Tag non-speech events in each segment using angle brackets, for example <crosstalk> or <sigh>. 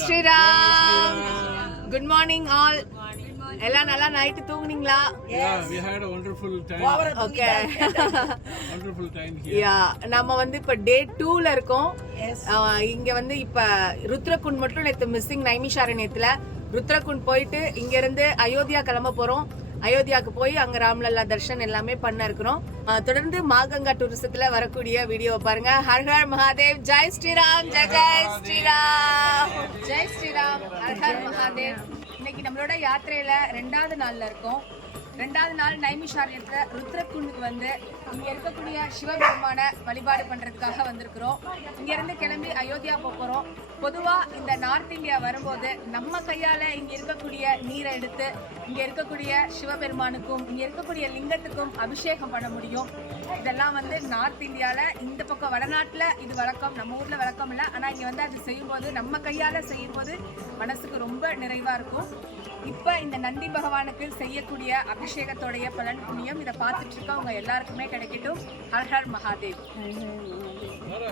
Sriram. Good morning all எல்லாம் நல்லா night தூங்குனீங்களா? Yeah, we had a wonderful time. Okay <laughs> Wonderful time here. Yeah நம்ம வந்து இப்ப டே டூல இருக்கோம். ஆஹ் இங்க வந்து இப்ப ருத்ரகுண்ட் மட்டும் நேத்து மிஸ்ஸிங் நைமிஷாரண்யத்துல. ருத்ரகுண்ட் போயிட்டு இங்க இருந்து அயோத்தியா கிளம்ப போறோம். அயோத்தியாவுக்கு போய் அங்க ராம்லல்லா தர்ஷன் எல்லாமே பண்ண இருக்கிறோம். தொடர்ந்து மாகங்கா டூரிசத்துல வரக்கூடிய வீடியோ பாருங்க. ஹர் ஹர் மகாதேவ். ஜெய் ஸ்ரீராம். ஜெய் ஜெய் ஸ்ரீராம். ஜெய் ஸ்ரீராம். ஹர் ஹர் மகாதேவ். இன்னைக்கு நம்மளோட யாத்திரையில ரெண்டாவது நாள்ல இருக்கோம். ரெண்டாவது நாள் நைமிஷார் இருக்கிற ருத்ரக்குண்டுக்கு வந்து இங்கே இருக்கக்கூடிய சிவபெருமான வழிபாடு பண்ணுறதுக்காக வந்திருக்கிறோம். இங்கேருந்து கிளம்பி அயோத்தியா போக பொதுவாக இந்த நார்த் இந்தியா வரும்போது நம்ம கையால் இங்கே இருக்கக்கூடிய நீரை எடுத்து இங்கே இருக்கக்கூடிய சிவபெருமானுக்கும் இங்கே இருக்கக்கூடிய லிங்கத்துக்கும் அபிஷேகம் பண்ண முடியும். இதெல்லாம் வந்து நார்த் இந்தியாவில் இந்த பக்கம் வடநாட்டில் இது வழக்கம் நம்ம ஊரில் வழக்கம் இல்லை. ஆனால் இங்கே வந்து அது செய்யும்போது நம்ம கையால் செய்யும்போது மனசுக்கு ரொம்ப நிறைவாக இருக்கும். இப்ப இந்த நந்தி பகவானுக்கு செய்யக்கூடிய அபிஷேகத்தோடைய பலன் புண்ணியம் இதை பார்த்துட்டு இருக்கவங்க எல்லாருக்குமே கிடைக்கட்டும். Har Har Mahadev.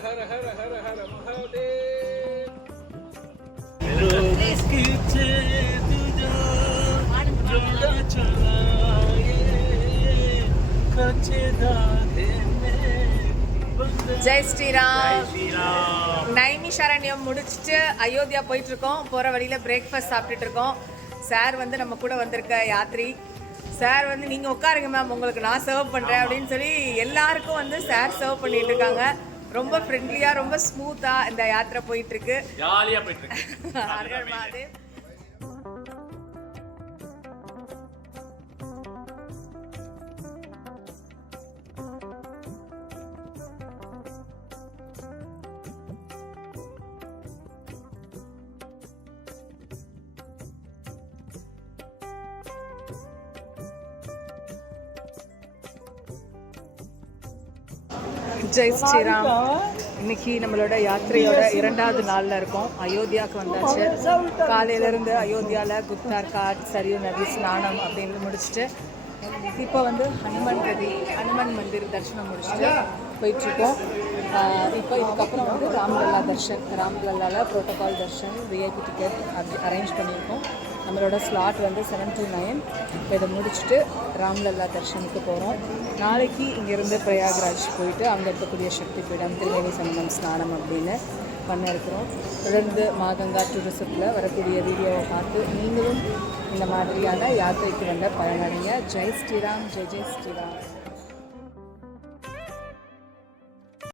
hara, hara, Mahadev. ஜெய் ஸ்ரீராம். நைமிஷாரண்யம் முடிச்சுட்டு அயோத்தியா போயிட்டு இருக்கோம். போற வழியில பிரேக்ஃபாஸ்ட் சாப்பிட்டுட்டு இருக்கோம். சார் வந்து நம்ம கூட வந்திருக்க யாத்ரி. சார் வந்து நீங்க உட்காருங்க மேம் உங்களுக்கு நான் சர்வ் பண்றேன் அப்படின்னு சொல்லி எல்லாருக்கும் வந்து சார் சர்வ் பண்ணிட்டு இருக்காங்க. ரொம்ப ஃப்ரெண்ட்லியா ரொம்ப ஸ்மூத்தா இந்த யாத்திரை போயிட்டு இருக்கு. ஜாலியா <laughs> ஜெய் ஸ்ரீராம். இன்னைக்கு நம்மளோட யாத்திரையோட இரண்டாவது நாள்ல இருக்கோம். அயோத்தியாவுக்கு வந்தாச்சு. காலையில இருந்து அயோத்தியால குப்தார் காட் சரியு நதி ஸ்நானம் அப்படின்னு முடிச்சுட்டு இப்போ வந்து ஹனுமன் கதி ஹனுமன் மந்திர் தரிசனம் முடிச்சுட்டு போயிட்டுருக்கோம். இப்போ இதுக்கப்புறம் வந்து ராம்லல்லா தர்ஷன் ராம்லல்லாவில் ப்ரோட்டோகால் தர்ஷன் விஐபி டிக்கெட் அப்படி அரேஞ்ச் பண்ணியிருக்கோம். நம்மளோட ஸ்லாட் வந்து செவன் டூ நைன் இப்போ இதை முடிச்சுட்டு ராம்லல்லா தர்ஷனுக்கு போகிறோம் நாளைக்கு இங்கேருந்து பிரயாக்ராஜ் போயிட்டு அங்கே இருக்கக்கூடிய சக்தி பீடம் திருவேணி சமணம் ஸ்நானம் அப்படின்னு பண்ண இருக்கிறோம். தொடர்ந்து மாகங்கா டூரிசத்தில் வரக்கூடிய வீடியோவை பார்த்து நீங்களும் இந்த மாதிரியான யாத்திரைக்கு வந்த பயனடைங்க ஜெய் ஸ்ரீராம் ஜெய் ஜெய் ஸ்ரீராம்.